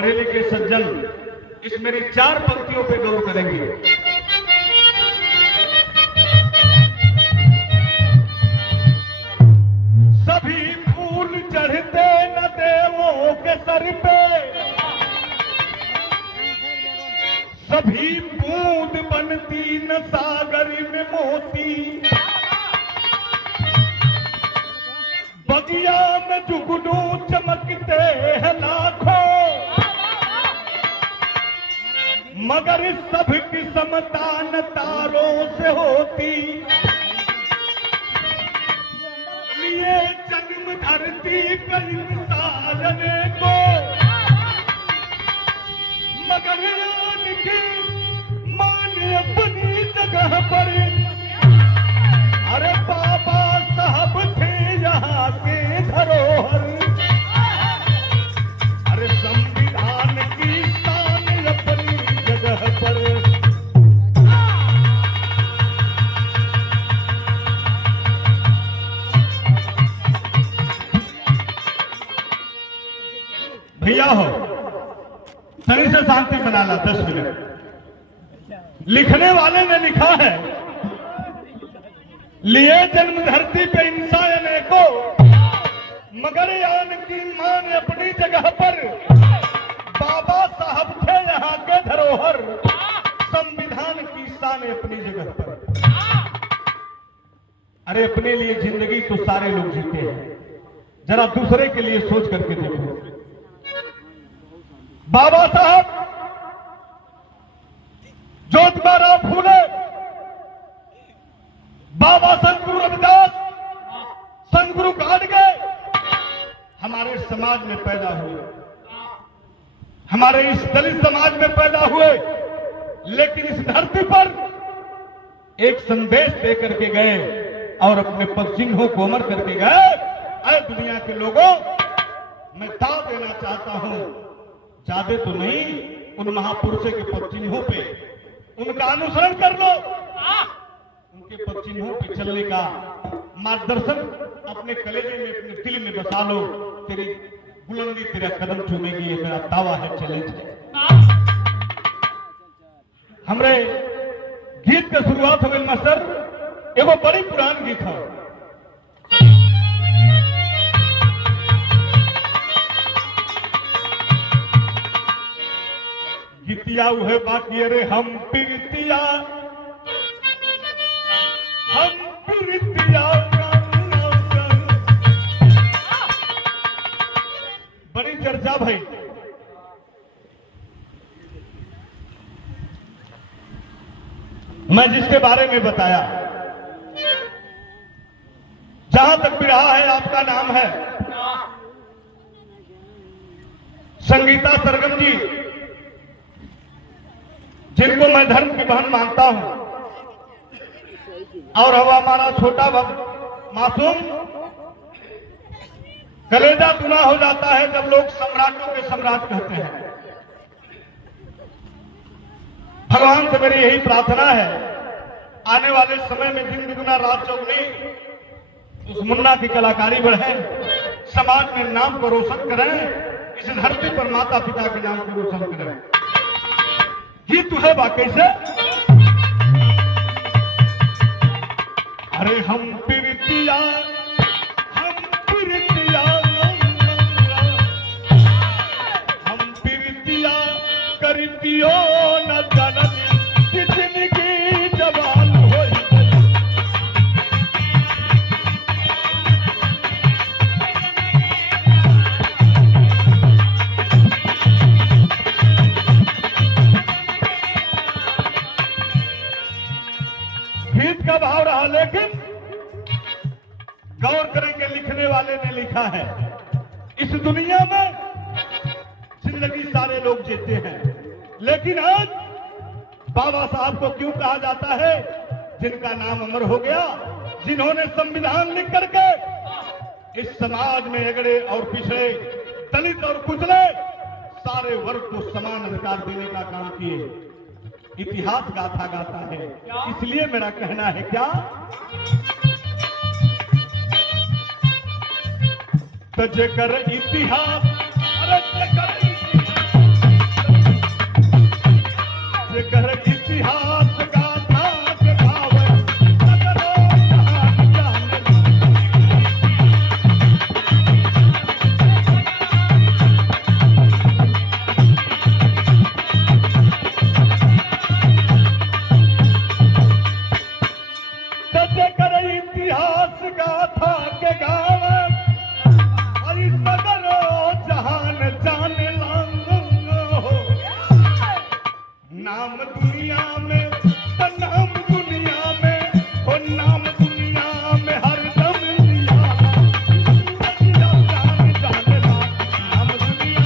पढ़े लिखे सज्जन इस मेरी 4 पंक्तियों पे गौर करेंगे। सभी फूल चढ़ते न देवों के सर पे, सभी बूंद बनती न सागर में मोती, बगिया में जुगनू चमकते हैं लाखों, मगर सब की समता न तारों से होती। लिए जन्म धरती पर इंसान को, मगर की मान अपनी जगह पर। अरे बाबा साहब थे यहाँ के धरोहर, अरे संविधान की शान अपनी जगह पर। भैया हो सही से शांति बना ला 10 मिनट। लिखने वाले ने लिखा है, लिए जन्म धरती पे इंसान को, मगर यान की मान अपनी जगह पर। बाबा साहब थे यहाँ के धरोहर, संविधान की शान अपनी जगह पर। अरे अपने लिए जिंदगी तो सारे लोग जीते हैं, जरा दूसरे के लिए सोच करके देखो। बाबा साहब ज्योतिबा राव फूले, बाबा संत गुरु रविदास, संत गुरु गाडगे हमारे समाज में पैदा हुए, हमारे इस दलित समाज में पैदा हुए, लेकिन इस धरती पर एक संदेश दे करके गए और अपने पद चिन्हों को अमर करके गए। अरे दुनिया के लोगों, मैं दाव देना चाहता हूं, ज्यादा तो नहीं, उन महापुरुषों के पद चिन्हों पे उनका अनुसरण कर लो, उनके पद चिन्हों पे चलने का मार्गदर्शन अपने कलेजे में, अपने दिल में बसा लो। तेरी बुलंदी तेरा कदम चूमेगी, ये मेरा दावा है, चैलेंज है। हमरे गीत का शुरुआत हो गई मास्टर, एगो बड़ी पुरान गीत है। गीतिया उहे बाकी, अरे हम पीतिया, हम पीतिया। बड़ी चर्चा भाई। मैं जिसके बारे में बताया, जहां तक भी रहा है, आपका नाम है संगीता सरगम जी, जिनको मैं धर्म की बहन मानता हूं। और अब हमारा छोटा मासूम कलेजा तुना हो जाता है जब लोग सम्राटों के सम्राट कहते हैं। भगवान से मेरी यही प्रार्थना है, आने वाले समय में दिन दुगुना रात चौगुनी उस मुन्ना की कलाकारी बढ़े, समाज में नाम को रोशन करें, इस धरती पर माता पिता के नाम को रोशन करें। गीत है वाकई से, अरे हम पीतिया, हम पीतिया, हम पीतिया करतियो न जनम की जिंदगी जवान हो। गीत का भाव रहा, लेकिन गौर करेंगे लिखने वाले ने लिखा है, इस दुनिया में जिंदगी सारे लोग जीते हैं, लेकिन आज बाबा साहब को क्यों कहा जाता है? जिनका नाम अमर हो गया, जिन्होंने संविधान लिख करके इस समाज में अगड़े और पिछड़े, दलित और कुचले सारे वर्ग को समान अधिकार देने का काम किए। इतिहास गाथा गाता है, इसलिए मेरा कहना है क्या, तो जेकर इतिहास, अरे जेकर कर इतिहास गाथा के गावे सगरो जहान जाने सजे कर इतिहास गाथा के गावे अरे सगरो जहान जाने हो नाम दुनिया में तो नाम दुनिया में हो नाम दुनिया में हर दम लिया जान जाने नाम दुनिया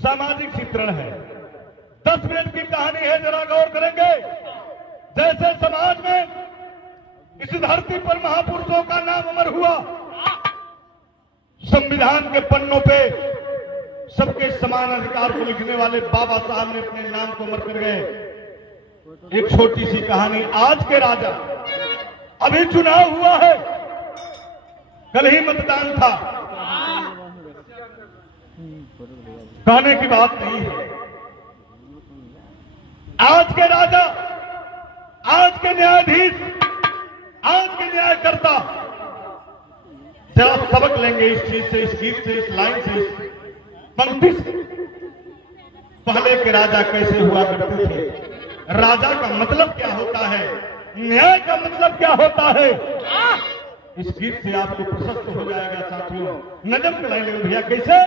सामाजिक चित्रण है। 10 मिनट की कहानी है, जरा गौर करेंगे। जैसे समाज में इस धरती पर महापुरुषों का नाम अमर हुआ, संविधान के पन्नों पे सबके समान अधिकार को लिखने वाले बाबा साहब ने अपने नाम को अमर कर गए। एक छोटी सी कहानी। आज के राजा, अभी चुनाव हुआ है, कल ही मतदान था, कहने की बात नहीं है। आज के राजा, आज के न्यायाधीश, आज के न्यायकर्ता जरा सबक लेंगे इस चीज से, इस गीत से, इस लाइन से, इस पंक्ति से। पहले के राजा कैसे हुआ करते थे, राजा का मतलब क्या होता है, न्याय का मतलब क्या होता है, इस गीत से आपको प्रशस्त हो जाएगा साथियों। नजम के लाइन भैया कैसे।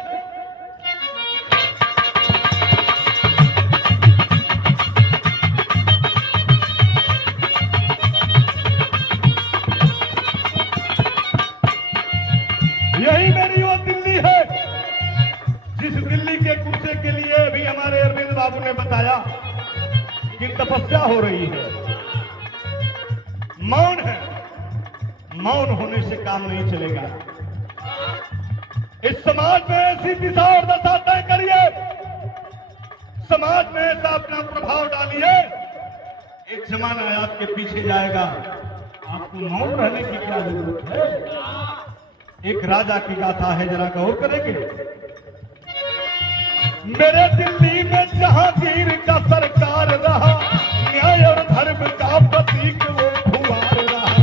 यही मेरी वो दिल्ली है जिस दिल्ली के कुर्सी के लिए भी हमारे अरविंद बाबू ने बताया कि तपस्या हो रही है। मौन है, मौन होने से काम नहीं चलेगा। इस समाज में ऐसी दिशा और दशा तय करिए, समाज में ऐसा अपना प्रभाव डालिए, एक जमाना आपके पीछे जाएगा, आपको मौन रहने की क्या जरूरत है। एक राजा की गाथा है, जरा गौर करेंगे। मेरे दिल्ली में जहांगीर का सरकार रहा, न्याय और धर्म का प्रतीक वो फुआर रहा।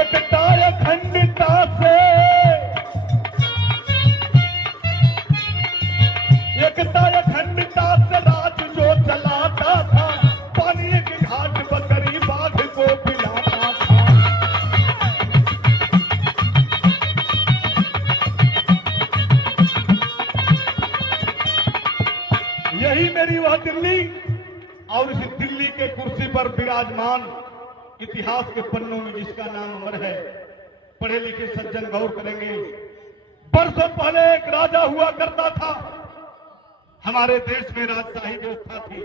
एकता अखंडता से, एकता अखंडता से राज जो चलाता था, पानी के घाट बकरी बाघ को पिलाता था। यही मेरी वह दिल्ली, और इस दिल्ली के कुर्सी पर विराजमान, इतिहास के पन्नों में जिसका नाम अमर है। पढ़े लिखे सज्जन गौर करेंगे। बरसों पहले एक राजा हुआ करता था, हमारे देश में राजशाही व्यवस्था थी।